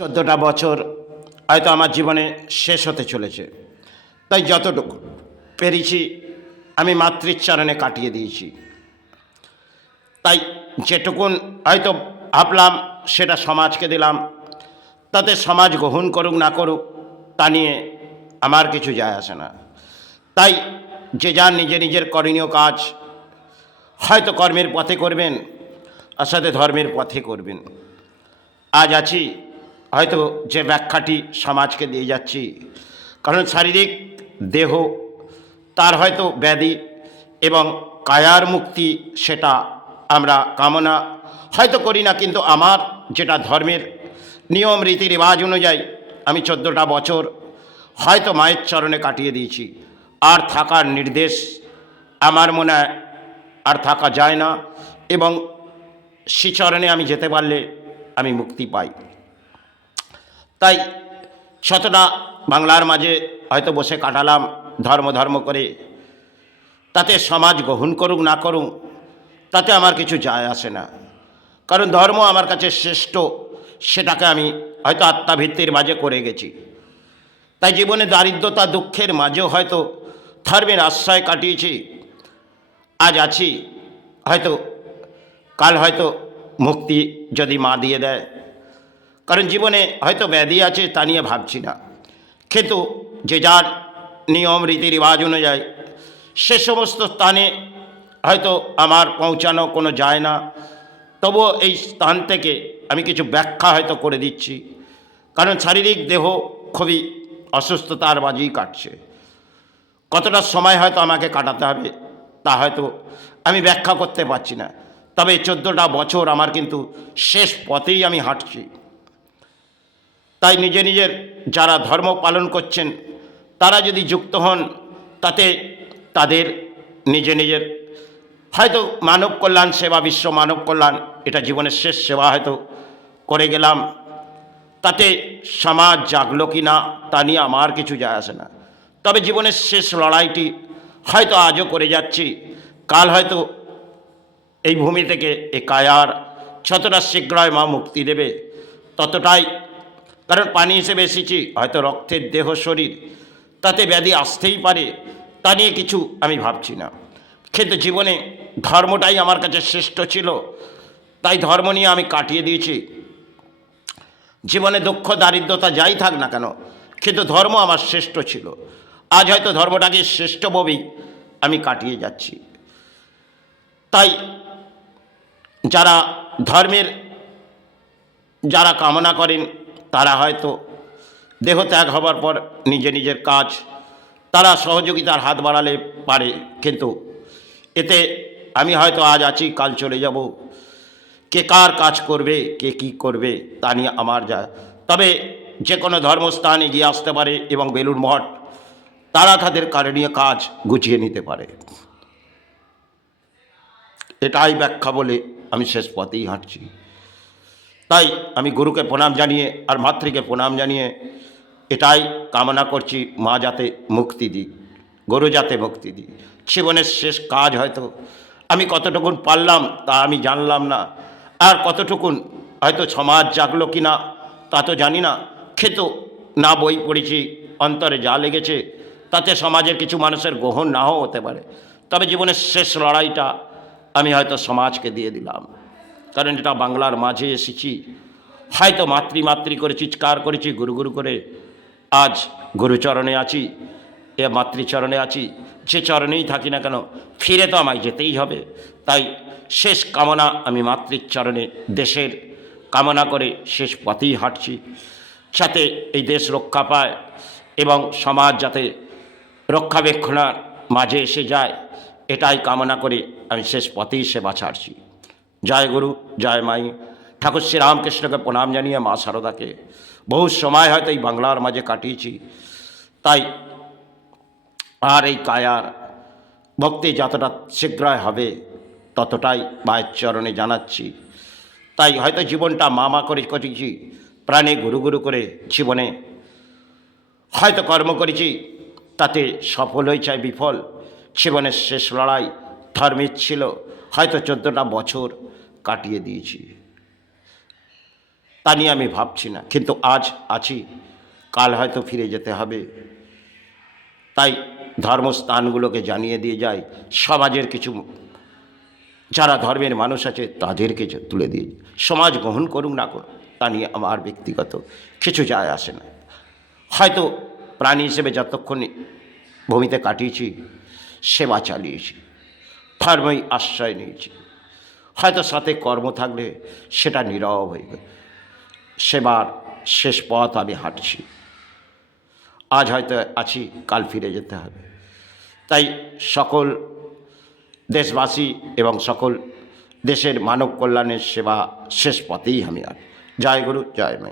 14টা বছর হয়তো আমার জীবনে শেষ হতে চলেছে। তাই যতটুকু পেরেছি আমি মাতৃচরণে কাটিয়ে দিয়েছি। তাই যেটুকুন হয়তো ভাবলাম সেটা সমাজকে দিলাম, তাতে সমাজ গ্রহণ করুক না করুক তা নিয়ে আমার কিছু যায় আসে না। তাই যে যার নিজের করণীয় কাজ হয়তো কর্মের পথে করবেন, আর সাথে ধর্মের পথে করবেন। আজ আছি হয়তো যে ব্যাখ্যাটি সমাজকে দিয়ে যাচ্ছি, কারণ শারীরিক দেহ তার হয়তো ব্যাধি এবং কায়ার মুক্তি সেটা আমরা কামনা হয়তো করি না, কিন্তু আমার যেটা ধর্মের নিয়ম রীতি রেওয়াজ অনুযায়ী আমি 14টা বছর হয়তো মায়ের চরণে কাটিয়ে দিয়েছি। আর থাকার নির্দেশ আমার মনে হয় আর থাকা যায় না, এবং শ্রীচরণে আমি যেতে পারলে আমি মুক্তি পাই। তাই শতটা বাংলার মাঝে হয়তো বসে কাটালাম ধর্ম করে, তাতে সমাজ গ্রহণ করুক না করুক তাতে আমার কিছু যায় আসে না, কারণ ধর্ম আমার কাছে শ্রেষ্ঠ, সেটাকে আমি হয়তো আত্মাভিত্তির মাঝে করে গেছি। তাই জীবনে দারিদ্রতা দুঃখের মাঝেও হয়তো ধর্মের আশ্রয় কাটিয়েছি। আজ আছি হয়তো কাল হয়তো মুক্তি যদি মা দিয়ে দেয়, কারণ জীবনে হয়তো ব্যাধি আছে তা নিয়ে ভাবছি না, কিন্তু যে যার নিয়ম রীতি রেওয়াজ অনুযায়ী সে সমস্ত স্থানে হয়তো আমার পৌঁছানো কোনো যায় না, তবুও এই স্থান থেকে আমি কিছু ব্যাখ্যা হয়তো করে দিচ্ছি, কারণ শারীরিক দেহ খুবই অসুস্থতার মাঝেই কাটছে। কতটা সময় হয়তো আমাকে কাটাতে হবে তা হয়তো আমি ব্যাখ্যা করতে পারছি না, তবে 14টা বছর আমার কিন্তু শেষ পথেই আমি হাঁটছি। তাই নিজের যারা ধর্ম পালন করছেন তারা যদি যুক্ত হন, তাতে তাদের নিজের হয়তো মানব কল্যাণ সেবা, বিশ্ব মানব কল্যাণ, এটা জীবনের শেষ সেবা হয়তো করে গেলাম, তাতে সমাজ জাগলো কি না তা নিয়ে আমার কিছু যায় আসে না। তবে জীবনের শেষ লড়াইটি হয়তো আজও করে যাচ্ছি, কাল হয়তো এই ভূমি থেকে এ কায়ার যতটা শীঘ্রই মা মুক্তি দেবে ততটাই, কারণ পানি হিসেবে এসেছি, হয়তো রক্তের দেহ শরীর, তাতে ব্যাধি আসতেই পারে, তা নিয়ে কিছু আমি ভাবছি না। কিন্তু জীবনে ধর্মটাই আমার কাছে শ্রেষ্ঠ ছিল, তাই ধর্ম নিয়ে আমি কাটিয়ে দিয়েছি। জীবনে দুঃখ দারিদ্রতা যাই থাক না কেন, কিন্তু ধর্ম আমার শ্রেষ্ঠ ছিল। আজ হয়তো ধর্মটাকে শ্রেষ্ঠ ভাবেই আমি কাটিয়ে যাচ্ছি। তাই যারা ধর্মের যারা কামনা করেন তারা হয়তো দেহ ত্যাগ হবার পর নিজের কাজ তারা সহযোগিতার হাত বাড়ালে পারে, কিন্তু এতে আমি হয়তো আজ আছি কাল চলে যাব, কে কার কাজ করবে কে কি করবে তা নিয়ে আমার যায়। তবে যে কোনো ধর্মস্থান এগিয়ে আসতে পারে এবং বেলুড় মঠ তারা তাদের কারণীয় কাজ গুছিয়ে নিতে পারে। এটাই ব্যাখ্যা বলে আমি শেষ পথেই হাঁটছি। তাই আমি গুরুকে প্রণাম জানিয়ে আর মাতৃকে প্রণাম জানিয়ে এটাই কামনা করছি, মা যাতে মুক্তি দিই, গুরু যাতে মুক্তি দিই। জীবনের শেষ কাজ হয়তো আমি কতটুকুন পারলাম তা আমি জানলাম না, আর কতটুকুন হয়তো সমাজ জাগলো কি না তা তো জানি না, কিন্তু না বই পড়েছি, অন্তরে যা লেগেছে তাতে সমাজের কিছু মানুষের গ্রহণ নাও হতে পারে, তবে জীবনের শেষ লড়াইটা আমি হয়তো সমাজকে দিয়ে দিলাম, কারণ এটা বাংলার মাঝে এসেছি, হয়তো মাতৃ করে চিৎকার করেছি, গুরু করে আজ গুরুচরণে আছি, এ মাতৃচরণে আছি, যে চরণেই থাকি না কেন ফিরে তো আমায় যেতেই হবে। তাই শেষ কামনা আমি মাতৃচরণে দেশের কামনা করে শেষ পথেই হাঁটছি, যাতে এই দেশ রক্ষা পায় এবং সমাজ যাতে রক্ষাবেক্ষণার মাঝে এসে যায়, এটাই কামনা করে আমি শেষ পথেই সেবা ছাড়ছি। জয় গুরু, জয় মাই। ঠাকুর শ্রীরামকৃষ্ণকে প্রণাম জানিয়ে মা শারদাকে, বহু সময় হয়তো এই বাংলার মাঝে কাটিয়েছি, তাই আর এই কায়ার ভক্তি যতটা শীঘ্রই হবে ততটাই মায়ের চরণে জানাচ্ছি। তাই হয়তো জীবনটা মা করে করেছি, প্রাণে গুরু করে জীবনে হয়তো কর্ম করেছি, তাতে সফল হয়েছে বিফল, জীবনের শেষ লড়াই ধর্মের ছিল, হয়তো 14টা বছর কাটিয়ে দিয়েছি। তা নিয়ে আমি ভাবছি না, কিন্তু আজ আছি, কাল হয়তো ফিরে যেতে হবে। তাই ধর্মস্থানগুলোকে জানিয়ে দিয়ে যাই, সমাজের কিছু যারা ধর্মের মানুষ আছে তাদেরকে তুলে দিয়ে, সমাজ গ্রহণ করুক না করুক তা নিয়ে আমার ব্যক্তিগত কিছু যায় আসে না। হয়তো প্রাণী হিসেবে যতক্ষণ ভূমিতে কাটিয়েছি, সেবা চালিয়েছি, ধর্মই আশ্রয় নিয়েছি। হয়তো সাথে কর্ম থাকলে সেটা নীরব হয়ে গেল। সেবার শেষ পথ আমি হাঁটছি। আজ হয়তো আছি, কাল ফিরে যেতে হবে। তাই সকল দেশবাসী এবং সকল দেশের মানব কল্যাণের সেবা শেষ পথেই আমি আর। জয় গুরু, জয় মা।